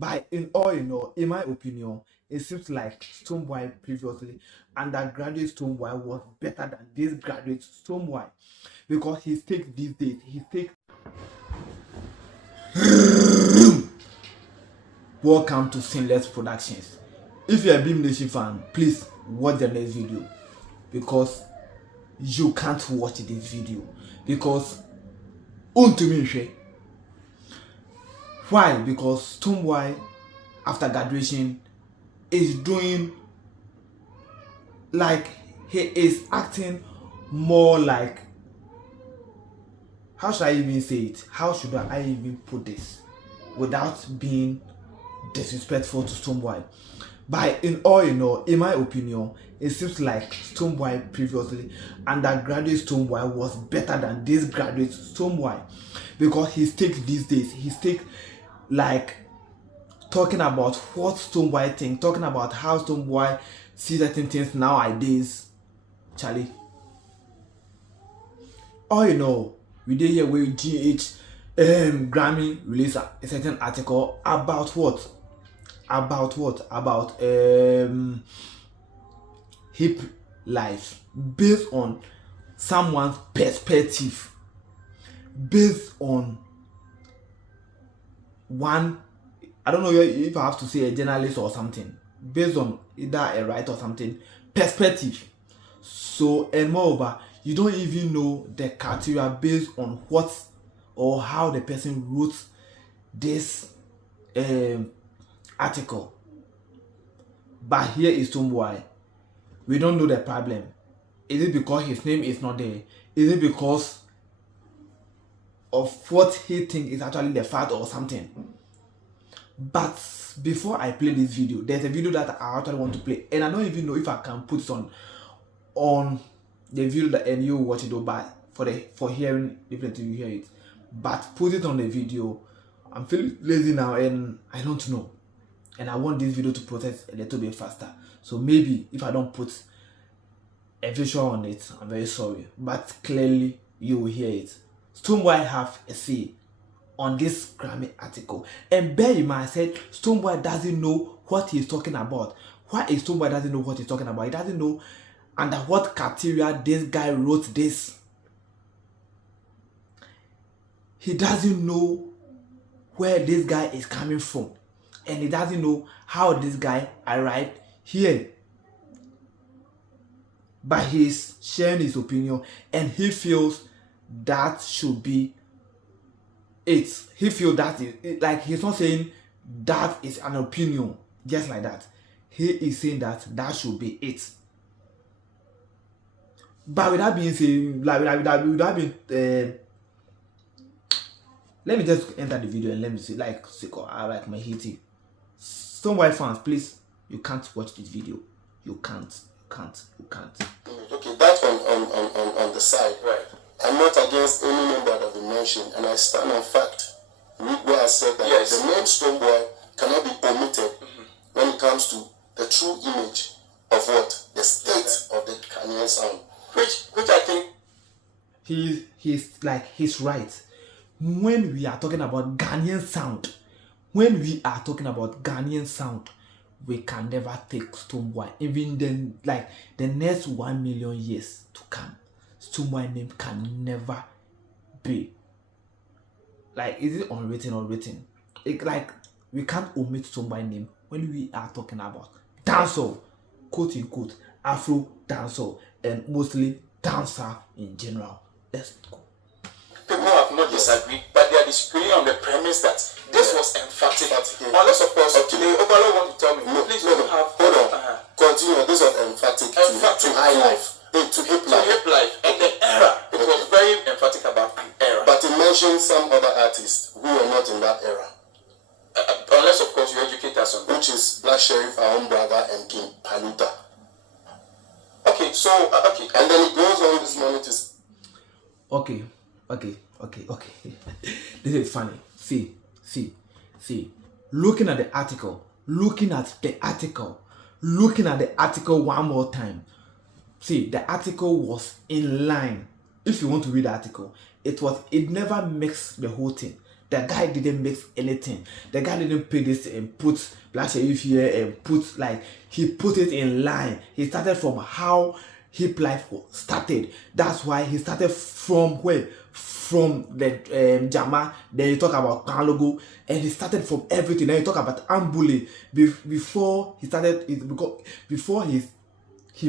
But in my opinion, it seems like Stonebwoy previously, undergraduate Stonebwoy was better than this graduate Stonebwoy because his take these days, his take. Welcome to Sinless Productions. If you're a Beam Nation fan, please watch the next video because you can't watch this video because untumishe. Why? Because Stonebwoy after graduation is doing like he is acting more like, how should I even say it? How should I even put this without being disrespectful to Stonebwoy? But in my opinion, it seems like Stonebwoy previously, undergraduate Stonebwoy was better than this graduate Stonebwoy because his take these days, his take like talking about what Stonebwoy think, talking about how Stonebwoy see certain things nowadays. Charlie, we did hear where Grammy released a certain article about what? About hip life based on someone's perspective, based on one, I don't know if I have to say a journalist or something, based on either a writer or something, perspective. So, and moreover, you don't even know the criteria based on what or how the person wrote this article. But here is Stonebwoy. We don't know the problem. Is it because his name is not there? Is it because of what he thinks is actually the fact or something? But before I play this video, there's a video that I actually want to play, and I don't even know if I can put it on the video that and you watch it, but for hearing different you hear it. But put it on the video. I'm feeling lazy now and I don't know, and I want this video to process a little bit faster. So maybe if I don't put a visual on it, I'm very sorry, but clearly you will hear it. Stonebwoy have a say on this Grammy article, and bear in mind, I said Stonebwoy doesn't know what he's talking about. Why is Stonebwoy doesn't know what he's talking about? He doesn't know under what criteria this guy wrote this. He doesn't know where this guy is coming from, and he doesn't know how this guy arrived here. But he's sharing his opinion, and he feels that should be it. He feels that is like, he's not saying that is an opinion just like that. He is saying that should be it. But with that being said, let me just enter the video and let me see, like I like my heaty. Stonebwoy fans, please, you can't watch this video. You can't. Okay, that's on the side, right? I'm not against any name that have been mentioned, and I stand on fact. Where I said that yes, the name Stonebwoy cannot be omitted when it comes to the true image of what the state of the Ghanaian sound, which I think he's right. When we are talking about Ghanaian sound, we can never take Stonebwoy. Even then, like the next 1 million years to come, Stonebwoy name can never be. Like, is it unwritten or written? Like, we can't omit Stonebwoy name when we are talking about dancehall, quote unquote, Afro dancehall, and mostly dancer in general. Let's go. People have not disagreed, but they are disagreeing on the premise that this was emphatic. Unless, of course, today Overlord want to tell me, please don't have. Hold on. Continue. This was emphatic to high life, to hip life, and the era. It was very emphatic about an era. But it mentioned some other artists who were not in that era. Unless, of course, you educate us on, which is Black Sherif, our own brother, and King Paluta. Okay, so and then it goes on this morning to. Okay. This is funny. See. Looking at the article one more time. See, the article was in line. If you want to read the article, it never mixed the whole thing. The guy didn't mix anything. The guy didn't pay this and put Black Sherif here and put like he put it in line. He started from how hiplife started. That's why he started from where? From the Jama. Then he talk about Logo, and he started from everything. Then he talk about Ambule. Before he started, before he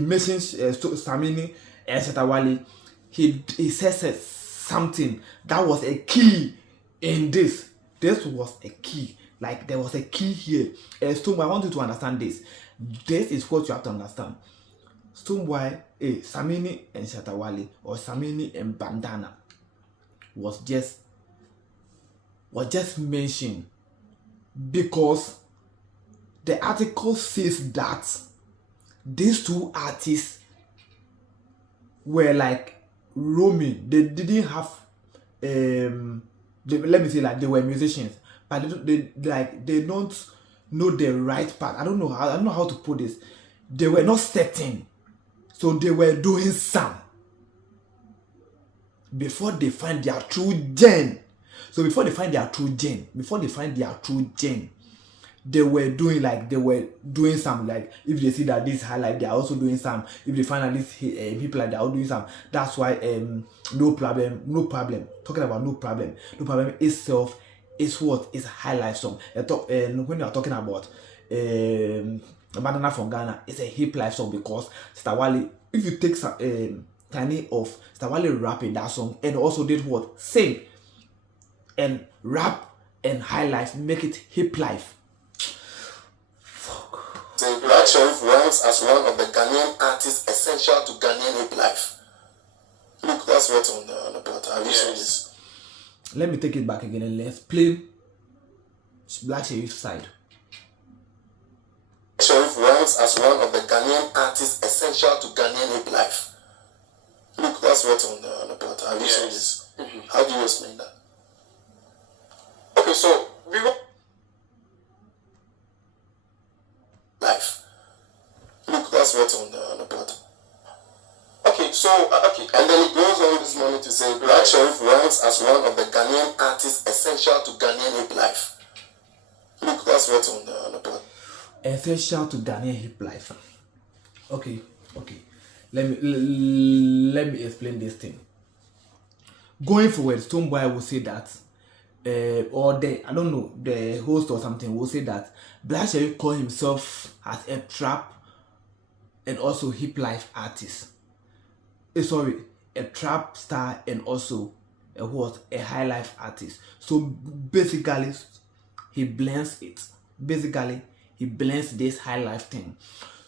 mentions Samini and Shatawale, he says something that was a key in this. This was a key. Like there was a key here. Stonebwoy, I want you to understand this. This is what you have to understand. Stonebwoy, Samini and Shatawale, or Samini and Bandana was just mentioned because the article says that these two artists were like roaming. They didn't have let me say like they were musicians, but they don't know the right part. I don't know how to put this. They were not certain, so they were doing some before they find their true gen. So before they find their true gen, they were doing some, like if they see that this highlight, they are also doing some. If they find that this people like they are doing some. That's why no problem. Talking about no problem itself is what is high life song. And when you are talking about Bandana from Ghana, it's a hip life song because Shatawale, if you take some tiny of Shatawale rapping that song and also did what? Sing and rap and high life, make it hip life. So Black Sherif ranks as one of the Ghanaian artists essential to Ghanaian hip life. Look, that's what's on the plot. Have you seen this? Let me take it back again and let's play Black Sherif's side. Sherif ranks as one of the Ghanaian artists essential to Ghanaian hip life. Look, that's what's on the plot. Have you seen this? How do you explain that? Okay, so we go life. Look, that's what's on the plot. Okay, so and then it goes on this morning to say Black Sherif ranks as one of the Ghanaian artists essential to Ghanaian hip life. Look, that's what's on the plot. Essential to Ghanaian hip life. Okay. Let me explain this thing. Going forward, Stonebwoy will say that, or the host or something will say that Black Sherif call himself as a trap and also hip life artist. A trap star and also a high life artist. So basically, he blends it. Basically, he blends this high life thing.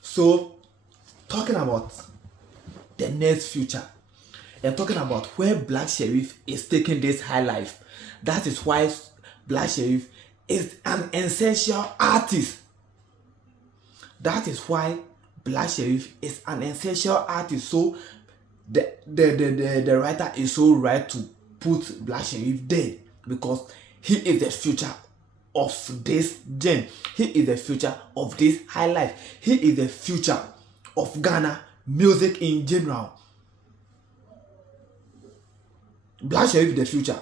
So talking about the next future and talking about where Black Sherif is taking this high life, that is why Black Sherif is an essential artist. That is why Black Sherif is an essential artist. So the writer is so right to put Black Sherif there because he is the future of this gen. He is the future of this high life. He is the future of Ghana music in general. Black Sherif is the future.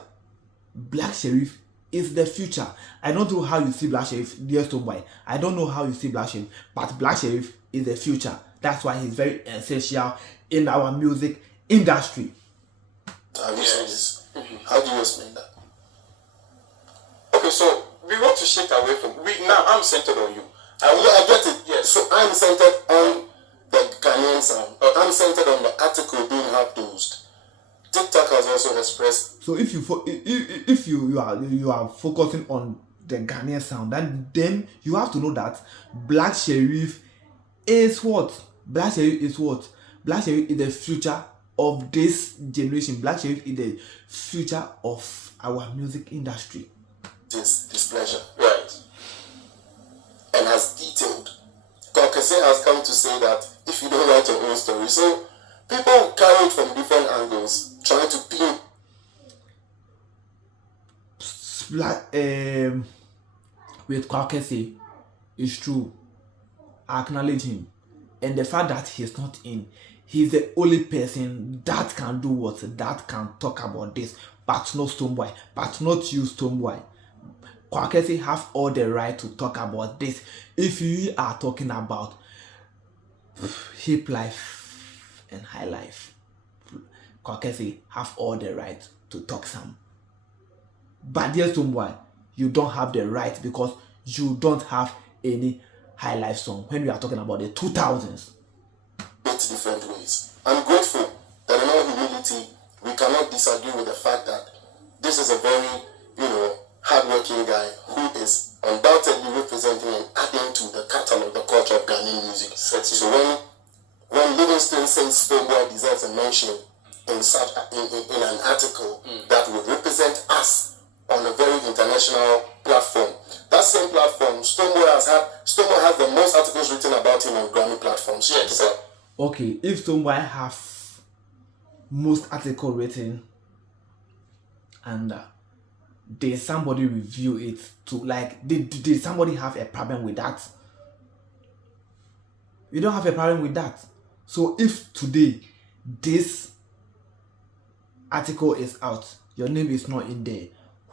Black Sherif is the future. I don't know how you see Black Sherif, dear Stonebwoy. I don't know how you see Black Sherif, but Black Sherif is the future. That's why he's very essential in our music industry. Have you seen this? How do you explain that? Okay, so we want to shift away from now. I'm centered on you. I get it. Yes. So I'm centered on the Ghanaian sound. I'm centered on the article being half-dosed. TikTok has also expressed. So if you are focusing on the Ghanaian sound, then you have to know that Black Sherif is what? Black Sherif is what? Black Sherif is the future of this generation. Black Sherif is the future of our music industry. This displeasure, right? And has detailed. Kokese has come to say that if you don't write your own story, so people carry it from different angles, trying to pin. With Kokese, it's true. I acknowledge him, and the fact that he's not in, he's the only person that can do what, that can talk about this, but not Stonebwoy, but not you, Stonebwoy. Kwakesi have all the right to talk about this. If we are talking about hip life and high life, Kwakesi have all the right to talk some. But dear Stonebwoy, you don't have the right because you don't have any high life song when we are talking about the 2000s. It's different ways. I'm grateful that in all humility, we cannot disagree with the fact that this is a very, hardworking guy who is undoubtedly representing and adding to the catalog, the culture of Ghanaian music. So when Livingston says Stonebwoy deserves a mention in such in an article that would represent us on a very international platform, that same platform, Stonebwoy has the most articles written about him on Grammy platforms. Yes. Okay, if Stonebwoy have most article written and did somebody review it to did somebody have a problem with that? We don't have a problem with that. So if today this article is out, your name is not in there,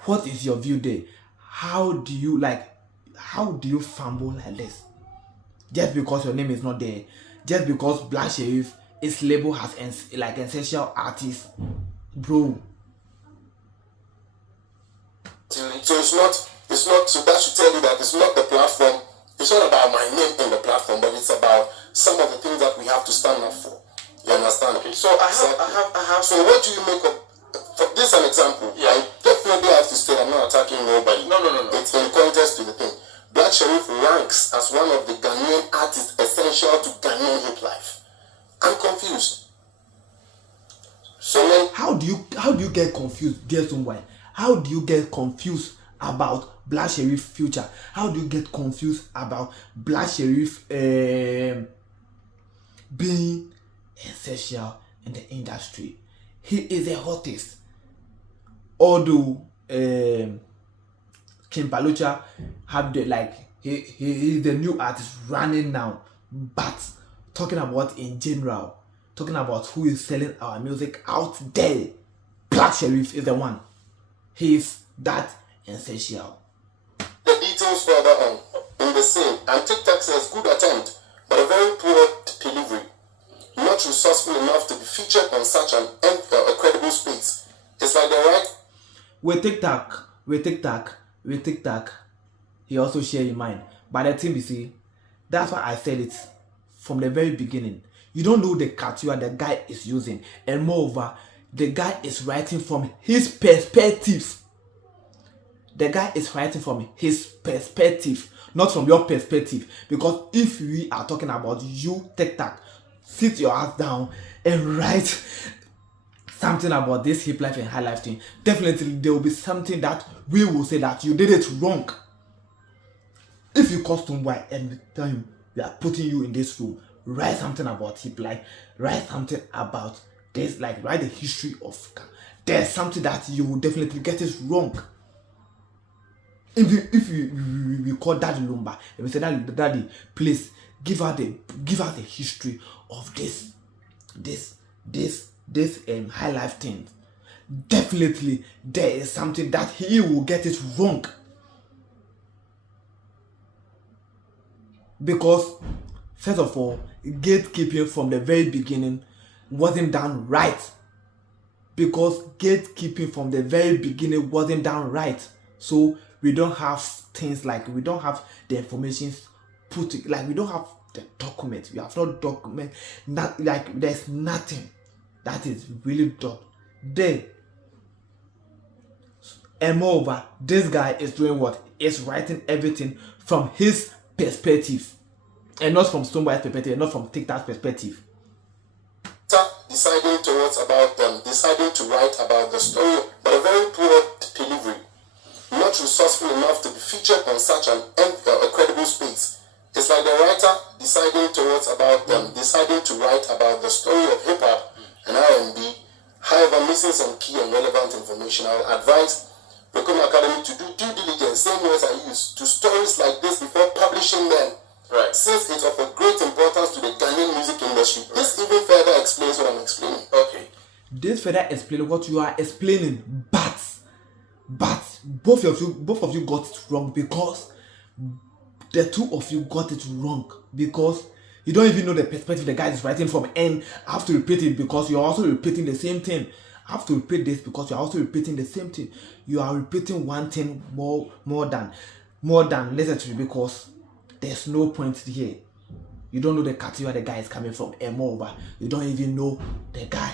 what is your view there? How do you fumble like this? Just because your name is not there, just because Black Sherif is labeled as like essential artist, bro. So it's not, so that should tell you that it's not the platform, it's not about my name in the platform, but it's about some of the things that we have to stand up for. You understand? Okay. So I have. So what do you make of? For this an example. Yeah. I definitely have to state I'm not attacking nobody. No. It's in context to the thing. Black Sherif ranks as one of the Ghanaian artists essential to Ghanaian hip life. I'm confused. So then, how do you get confused, dear Stonebwoy? How do you get confused about Black Sherif future? How do you get confused about Black Sherif being essential in the industry? He is a hottest. Although Kim Palucha have he's the new artist running now, but talking about in general, talking about who is selling our music out there, Black Sherif is the one. He's that essential. The details further on in the same, and TikTok says good attempt, but a very poor delivery. Not resourceful enough to be featured on such a credible space. It's like the right. With TikTok, he also share in mind. But the thing you see, that's why I said it from the very beginning. You don't know the criteria the guy is using, and moreover, the guy is writing from his perspective. The guy is writing from his perspective, not from your perspective. Because if we are talking about you, TikTok, sit your ass down and write something about this hip life and high life thing, definitely there will be something that we will say that you did it wrong. If you call Stonebwoy and tell him we are putting you in this room, write something about hip life, write something about this, write the history of, there's something that you will definitely get it wrong. If we call Daddy Lumba and we say, Daddy, please give us the history of this high life thing, definitely there is something that he will get it wrong. Because first of all, gatekeeping from the very beginning wasn't done right. So we don't have things we don't have the information put, we don't have the document. We have not document that, there's nothing that is really done there. And moreover, this guy is doing what? Is writing everything from his perspective, and not from Stonebwoy's perspective, and not from TikTok's perspective. Deciding to write about the story, but a very poor delivery. Not resourceful enough to be featured on such a credible space. It's like the writer deciding to write about the story of hip hop and R&B, however missing some key and relevant information. I would advise Recom Academy to do due diligence, same words I use, to stories like this before publishing them. Right. Since it's of a great importance to the Ghanaian music industry. Right. This even further explains what I'm explaining. Okay. This further explains what you are explaining, but But both of you got it wrong, because the two of you got it wrong because you don't even know the perspective the guy is writing from, and I have to repeat it because you're also repeating the same thing. I have to repeat this because you're also repeating the same thing. You are repeating one thing more than necessary, because there's no point here. You don't know the category the guy is coming from, and moreover, you don't even know the guy.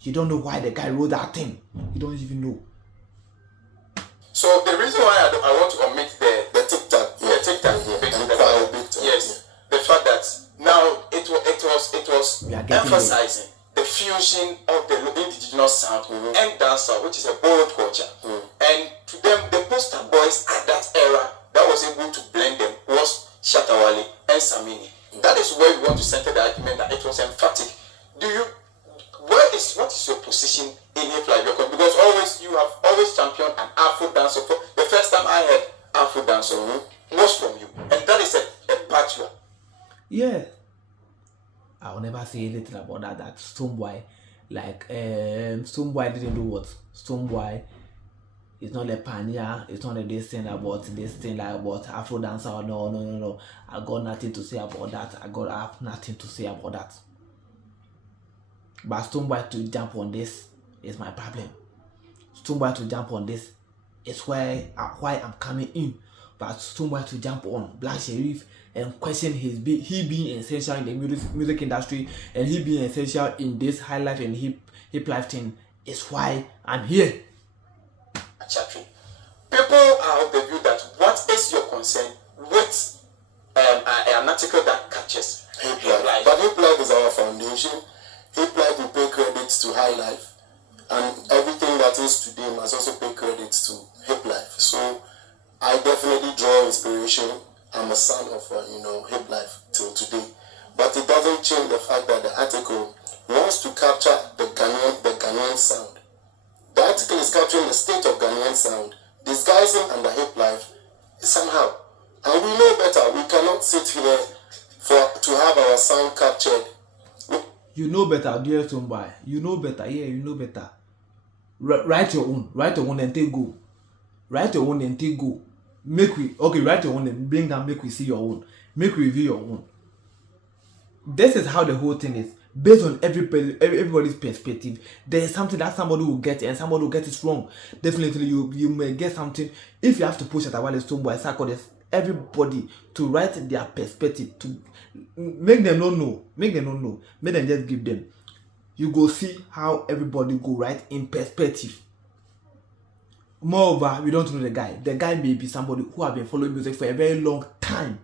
You don't know why the guy wrote that thing. You don't even know. So the reason why I want to omit the TikTok, yes, the fact that now it was emphasizing the fusion of the indigenous sound and dancehall, which is a borrowed culture. And to them, the poster boys at that era that was able to blend them was Shatawale and Samini. That is where we want to center the argument that it was emphatic. What is your position in hiplife? Because you have always championed an Afro dancer. The first time I heard Afro dancer was from you, and that is a patch. Yeah, I will never say anything about that. That Stonebwoy, Stonebwoy didn't do what? Stonebwoy is not a pioneer. It's not a this thing about Afro dancer. No. I got nothing to say about that. I have nothing to say about that. But Stonebwoy to jump on this is my problem. Stonebwoy to jump on this is why I'm coming in. But Stonebwoy to jump on Black Sherif and question he being essential in the music industry, and he being essential in this high life and hip life thing is why I'm here. People are of the view that what is your concern with an article that catches hiplife? But hiplife is our foundation. Hiplife will pay credits to high life, and everything that is today must also pay credits to hiplife. So I definitely draw inspiration. I'm a son of hiplife till today, but it doesn't change the fact that the article wants to capture the Ghanaian sound. The article is capturing the state of Ghanaian sound, disguising under hiplife somehow, and we know better. We cannot sit here to have our sound captured. You know better, dear Stonebwoy. You know better. Yeah, you know better. Write your own and take go. Write your own and take go. Write your own and bring down, make we see your own. Make we review your own. This is how the whole thing is. Based on everybody's perspective, there is something that somebody will get and somebody will get it wrong. Definitely, you may get something. If you have to push at a while, Stonebwoy, circle everybody to write their perspective, to make them not know. Make them just give them. You go see how everybody go right in perspective. Moreover, we don't know the guy. The guy may be somebody who have been following music for a very long time.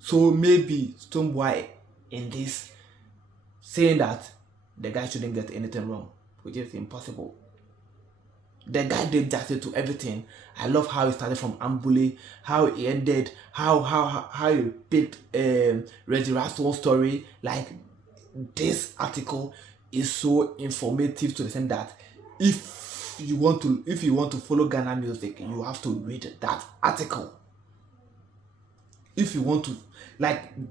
So maybe Stonebwoy in this saying that the guy shouldn't get anything wrong, which is impossible. The guy did justice to everything. I love how he started from Ambule, how he ended, how he picked Reggie Russell's story. Like, this article is so informative to the extent that if you want to follow Ghana music, you have to read that article. If you want to,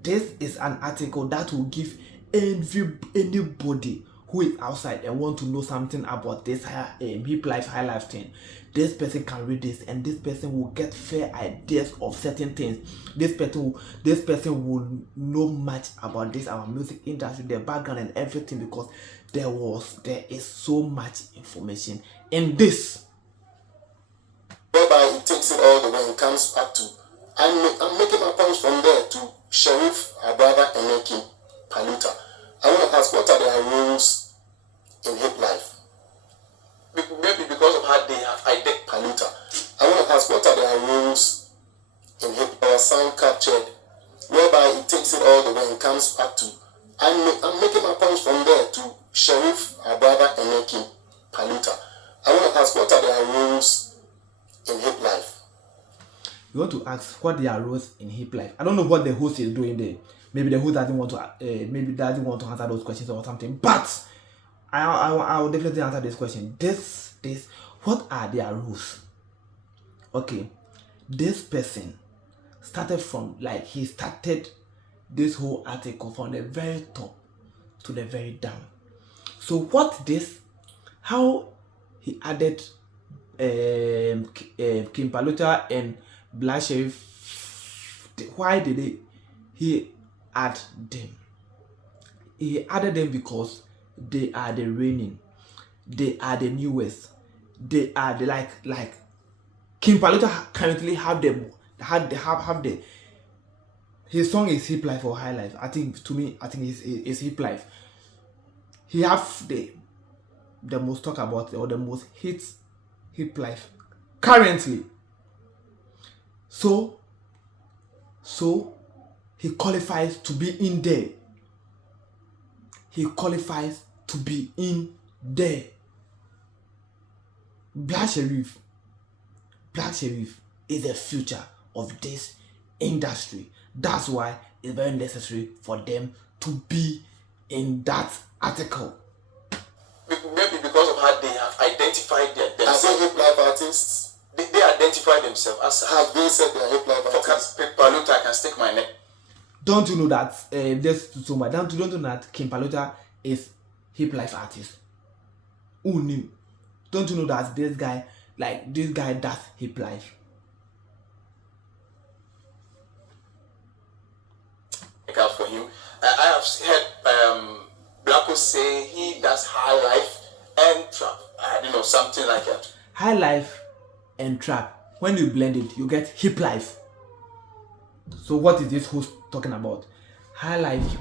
this is an article that will give anybody who is outside and want to know something about this hiplife, high life thing. This person can read this, and this person will get fair ideas of certain things. This person will know much about our music industry, their background and everything, because there is so much information in this. Whereby it takes it all the way and comes back to, I'm making my points from there to Sherif, our brother, and Neki Paluta. I want to ask, what are their roles in hiplife? Maybe because of how they have identified Paluta. I want to ask, what are their roles in hiplife? Our sound captured, whereby it takes it all the way and comes back to, I'm making my points from there to Sherif, our brother, and Neki Paluta. I want to ask, what are their roles in hiplife? You want to ask what their roles in hiplife. I don't know what the host is doing there. Maybe the host doesn't want to answer those questions or something. But I will definitely answer this question. What are their rules? Okay, this person started from, he started this whole article from the very top to the very down. So how he added King Paluta and Black Sherif, why did he add them? He added them because they are the reigning, they are the newest, they are the like King Paluta currently have them, have the his song is Hip Life or High Life. I think to me, I think it's Hip Life. He have the most talk about or the most hits Hip Life currently. So he qualifies to be in there. He qualifies to be in there. Black Sherif is the future of this industry. That's why it's very necessary for them to be in that article. Maybe because of how they have identified themselves. As a hip life artists, they identify themselves as have they said they are hip life artists? For Paluta, I can stick my neck. Don't you know that don't you know that King Paluta is hip life artist? Who knew? Don't you know that this guy does hip life? Out for him. I have heard Blacko say he does high life and trap. I don't know, something like that. High life and trap. When you blend it, you get hip life. So what is this host talking about? High life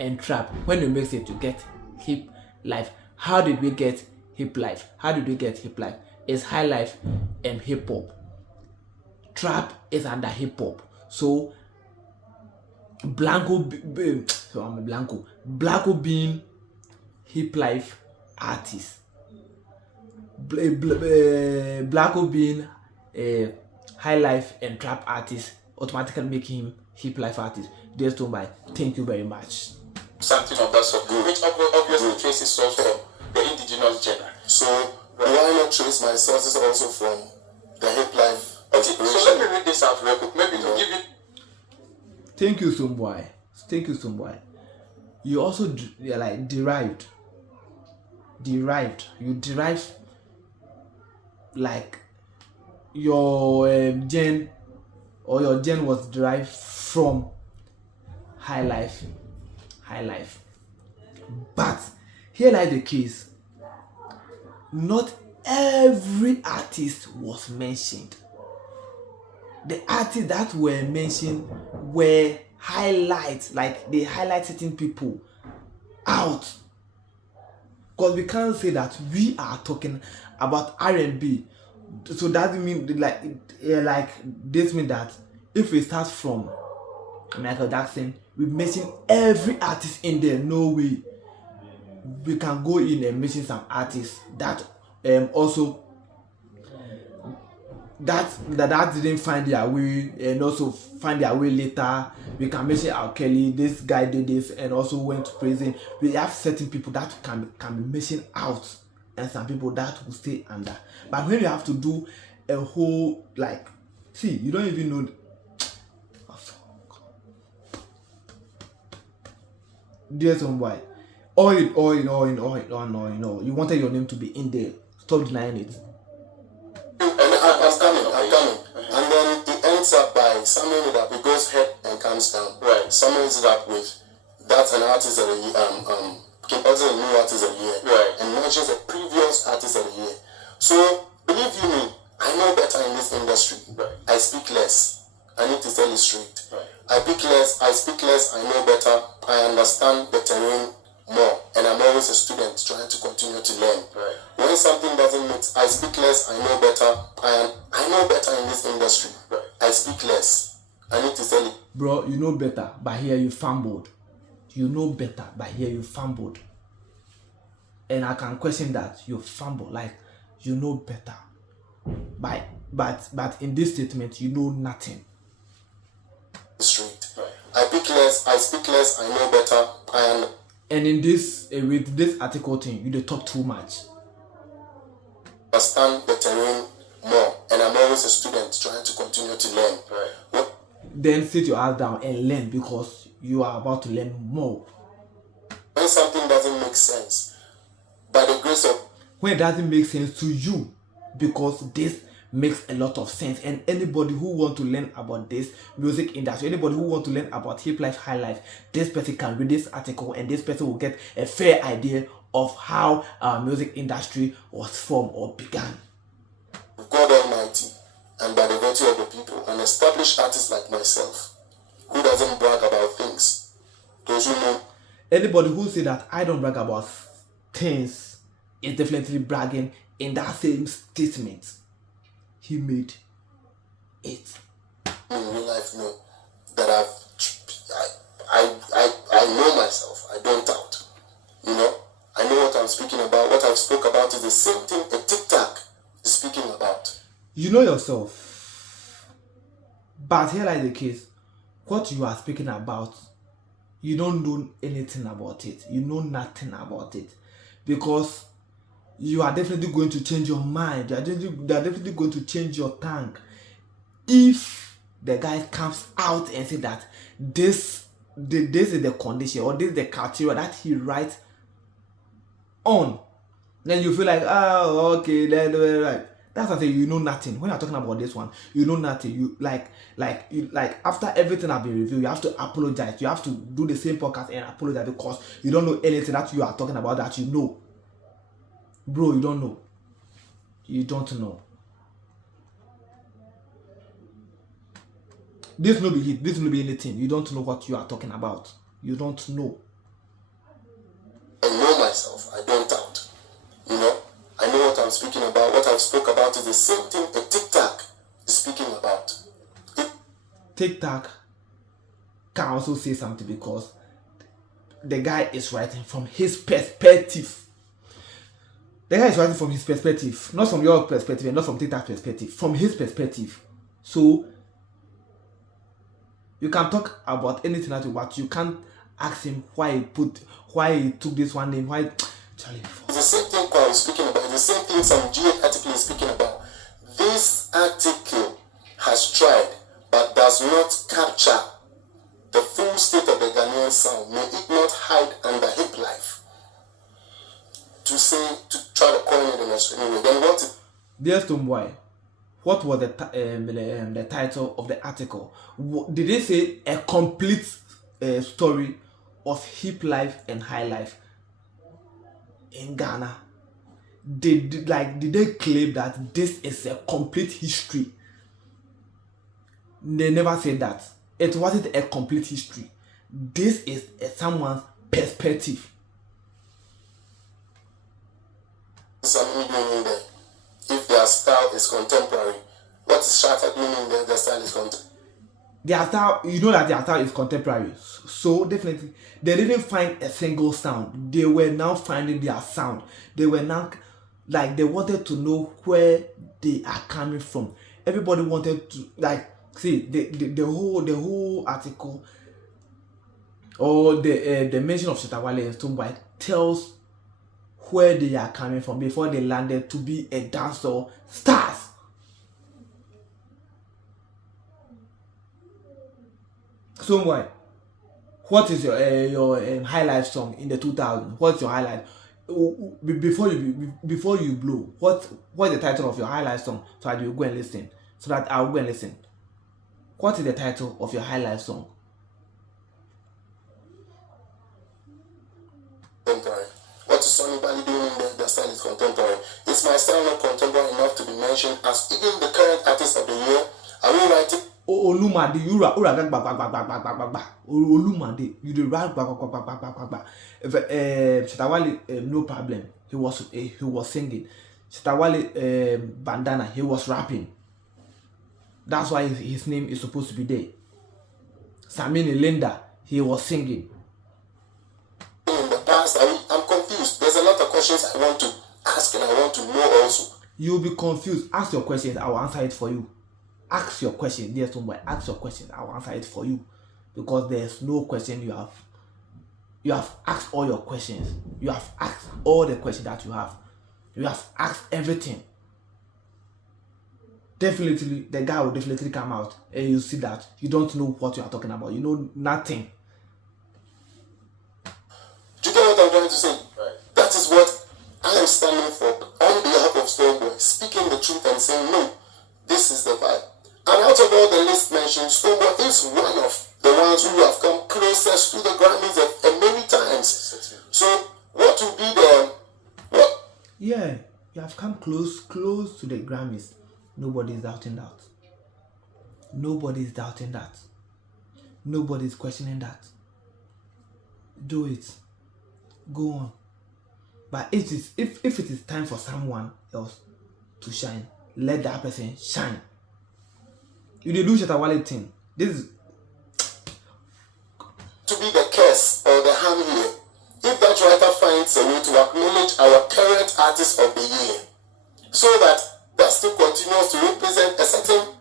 and trap. When you mix it, you get hip life. How did we get hip life? How did we get hip life? It's high life and hip hop. Trap is under hip hop. So Blanco being hip life artist, Blanco being a high life and trap artist, automatically making him hip life artist. Dear Stonebwoy, thank you very much. Something of that sort, which obviously traces source from the indigenous genre. So do I not trace my sources also from the hip life? Okay, so let me read this out real quick, maybe to give it. Thank you, Stonebwoy. Thank you, Stonebwoy. You also derived. You derive like your gen, or your gen was derived from high life. But here lies the case. Not every artist was mentioned. The artists that were mentioned were highlights, like they highlight certain people out. Because we can't say that we are talking about R&B. So that means like this means that if we start from Michael Jackson, we mention every artist in there. No way. We can go in and mention some artists that also that didn't find their way and also find their way later. We can mention R. Kelly, this guy did this and also went to prison. We have certain people that can be mentioned out and some people that will stay under. But when you have to do a whole you don't even know. Dear Stonebwoy, all you wanted your name to be in there. Stop denying it. I'm coming. And then it ends up by summing it up. It goes head and comes down. Right. Summing it up with that's an artist of the year. Composing a new artist of the year. Right. And mentions a previous artist of the year. So believe you me, I know better in this industry. Right. I speak less. I need to tell you straight. Right. I speak less. I know better. I understand the terrain more, and I'm always a student trying to continue to learn. Right. When something doesn't mix, I speak less, I know better. I know better in this industry. Right. I speak less. I need to tell you. Bro, you know better, but here you fumbled. You know better, but here you fumbled. And I can question that. You fumble, like you know better. But in this statement, you know nothing. Straight. Right. I speak less, I know better. And in this, with this article thing, you talk too much. Understand the terrain more, and I'm always a student trying to continue to learn. Right. Then sit your ass down and learn because you are about to learn more. When something doesn't make sense, by the grace of when it doesn't make sense to you, because this makes a lot of sense. And anybody who want to learn about this music industry, anybody who want to learn about hip life, high life, this person can read this article, and this person will get a fair idea of how our music industry was formed or began. God Almighty, and by the virtue of the people, an established artist like myself, who doesn't brag about things. Those who know. Anybody who say that I don't brag about things is definitely bragging in that same statement he made it. In real life, know that I know myself. I don't doubt. You know, I know what I'm speaking about. What I've spoke about is the same thing a TikTok is speaking about. You know yourself, but here lies the case. What you are speaking about, you don't know anything about it. You know nothing about it, because you are definitely going to change your mind. You are definitely going to change your tongue if the guy comes out and say that this is the condition, or this is the criteria that he writes on. Then you feel like, oh, okay, then right. That's why I say you know nothing. When you're talking about this one, you know nothing. You like after everything has been reviewed, you have to apologize. You have to do the same podcast and apologize because you don't know anything that you are talking about that you know. Bro, you don't know. You don't know. This no be hit. This no be anything. You don't know what you are talking about. You don't know. I know myself. I don't doubt. You know, I know what I'm speaking about. What I've spoke about is the same thing a TikTok is speaking about. TikTok can also say something because the guy is writing from his perspective. The guy is writing from his perspective, not from your perspective and not from TikTok's perspective, from his perspective. So you can talk about anything that you want. You can't ask him why he took this one name, why Charlie. It's the same thing I was speaking about. It's the same thing some GA article is speaking about. This article has tried, but does not capture the full state of the Ghanaian sound. May it not hide under hip life. To try to coin it in a anyway. Then what? Dear Stonebwoy, what was the title of the article? Did they say a complete story of hip life and high life in Ghana? Did they claim that this is a complete history? They never said that. It wasn't a complete history. This is someone's perspective. Meaning there. If their style is contemporary, what is shattered meaning that their style is contemporary? Their style, you know that their style is contemporary. So definitely, they didn't find a single sound. They were now finding their sound. They were now, they wanted to know where they are coming from. Everybody wanted to, see, the whole article, or the mention of Shatta Wale and Stonebwoy tells where they are coming from before they landed to be a dancehall stars. Stonebwoy, what is your highlight song in the 2000s? What's your highlight? Before you blow, what's the title of your highlight song? So that you go and listen. So that I'll go and listen. What is the title of your highlight song? Contemporary. What is anybody doing in the style is contemporary? Is my style not contemporary enough to be mentioned as even the current artist of the year? Are we writing? Olumade, you Olumade, you the rap Shatta Wale, no problem. He was singing. Shatta Wale bandana, he was rapping. That's why his name is supposed to be there. Samini Linda, he was singing. In the past, I'm confused. There's a lot of questions I want to ask and I want to know also. You'll be confused. Ask your questions, I will answer it for you. Ask your question, dear Stonebwoy. Ask your question, I will answer it for you. Because there's no question you have. You have asked all your questions. You have asked all the questions that you have. You have asked everything. Definitely, the guy will definitely come out and you see that you don't know what you are talking about. You know nothing. Do you get what I'm trying to say? Right. That is what I am standing for on behalf of Stonebwoy speaking the truth and saying, no, this is the vibe. And out of all the list mentioned, Stonebwoy is one of the ones who have come closest to the Grammys many times. So what will be the... what? Yeah, you have come close to the Grammys. Nobody is doubting that. Nobody is doubting that. Nobody is questioning that. Do it. Go on. But if it is time for someone else to shine, let that person shine. You dey do Shatta Wale thing. This is to be the curse or the harm here. If that writer finds a way to acknowledge our current artist of the year, so that still continues to represent a certain...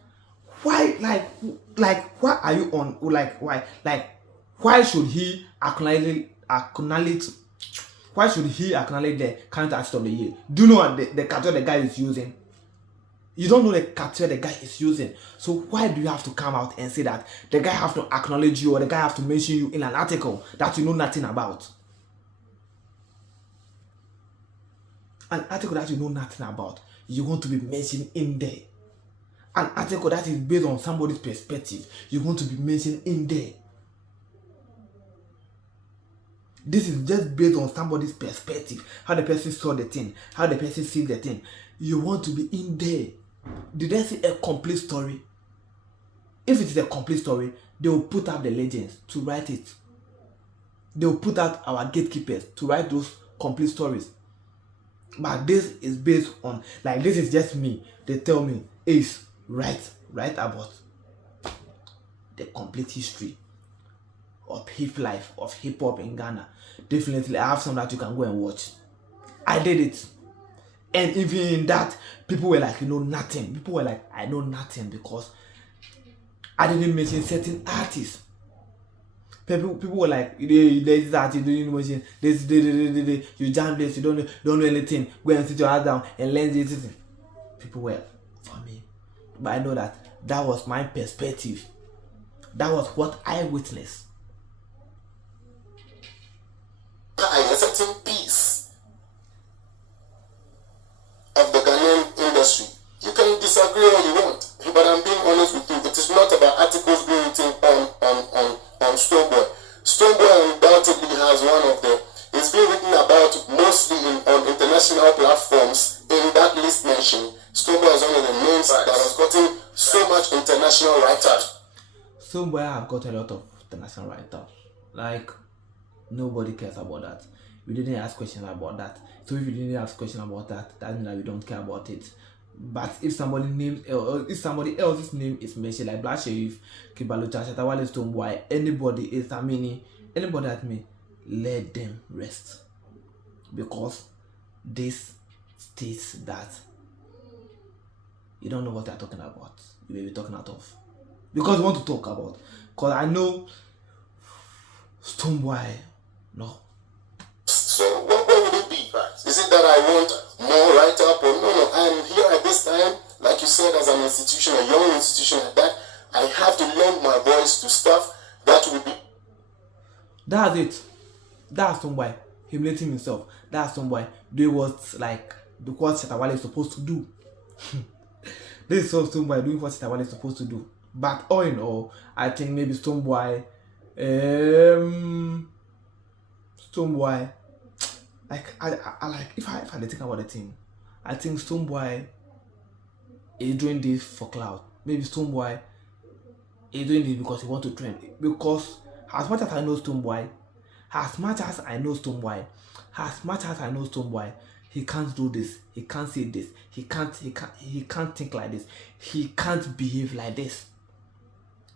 Why, why are you on, why should he acknowledge why should he acknowledge the current artist of the year? Do you know what the category the guy is using? You don't know the category the guy is using. So why do you have to come out and say that the guy have to acknowledge you, or the guy have to mention you in an article that you know nothing about? An article that you know nothing about, you want to be mentioned in there. An article that is based on somebody's perspective, you want to be mentioned in there. This is just based on somebody's perspective, how the person saw the thing, how the person sees the thing. You want to be in there. Did I see a complete story? If it is a complete story, they will put up the legends to write it. They will put out our gatekeepers to write those complete stories. But this is based on, this is just me. They tell me, Ace, write about the complete history of hiplife, of hip hop in Ghana. Definitely, I have some that you can go and watch. I did it. And even in that, people were like, you know nothing. People were like, I know nothing because I didn't mention certain artists. People were like, this artist, you didn't mention this, you jam this, you don't know anything. Go and sit your ass down and learn this. People were for me. But I know that was my perspective. That was what I witnessed. A certain piece of the Ghanaian industry. You can disagree all you want, but I'm being honest with you. It is not about articles being written on Stonebwoy. Stonebwoy undoubtedly has one of the... It's been written about mostly on international platforms. In that list mentioned, Stonebwoy is one of the names that has gotten so much international write-up. Stonebwoy have got a lot of international write-up. Nobody cares about that. We didn't ask questions about that. So if you didn't ask questions about that, that means that we don't care about it. But if somebody else's name is mentioned, like Black Sherif, Kibalucha, Shatta Wale, Stonebwoy, anybody that me, let them rest. Because this states that you don't know what they're talking about. You may be talking out of. Because you want to talk about. Because I know Stonebwoy, no. So what would it be? Is it that I want more write-up or no? I'm here at this time, like you said, as an institution, a young institution like that. I have to lend my voice to stuff that will be... That's it. That's Stonebwoy humiliating himself. That's Stonebwoy doing what Shatta Wale is supposed to do. This is Stonebwoy doing what Shatta Wale is supposed to do. But all in all, I think maybe Stonebwoy, if I think about the thing, I think Stonebwoy is doing this for clout. Maybe Stonebwoy is doing this because he wants to trend. Because as much as I know Stonebwoy, he can't do this, he can't say this, he can't think like this, he can't behave like this.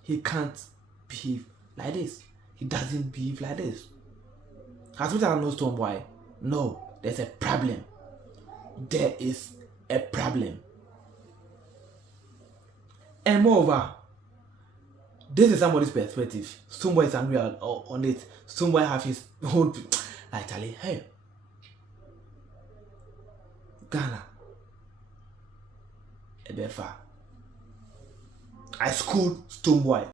He can't behave like this. He doesn't behave like this. As much as I know Stonebwoy, no, there's a problem. There is a problem. And moreover, this is somebody's perspective. Stonebwoy is angry on it. Stonebwoy have his own... Charlie, hey, Ghana, Ebefa. I schooled Stonebwoy.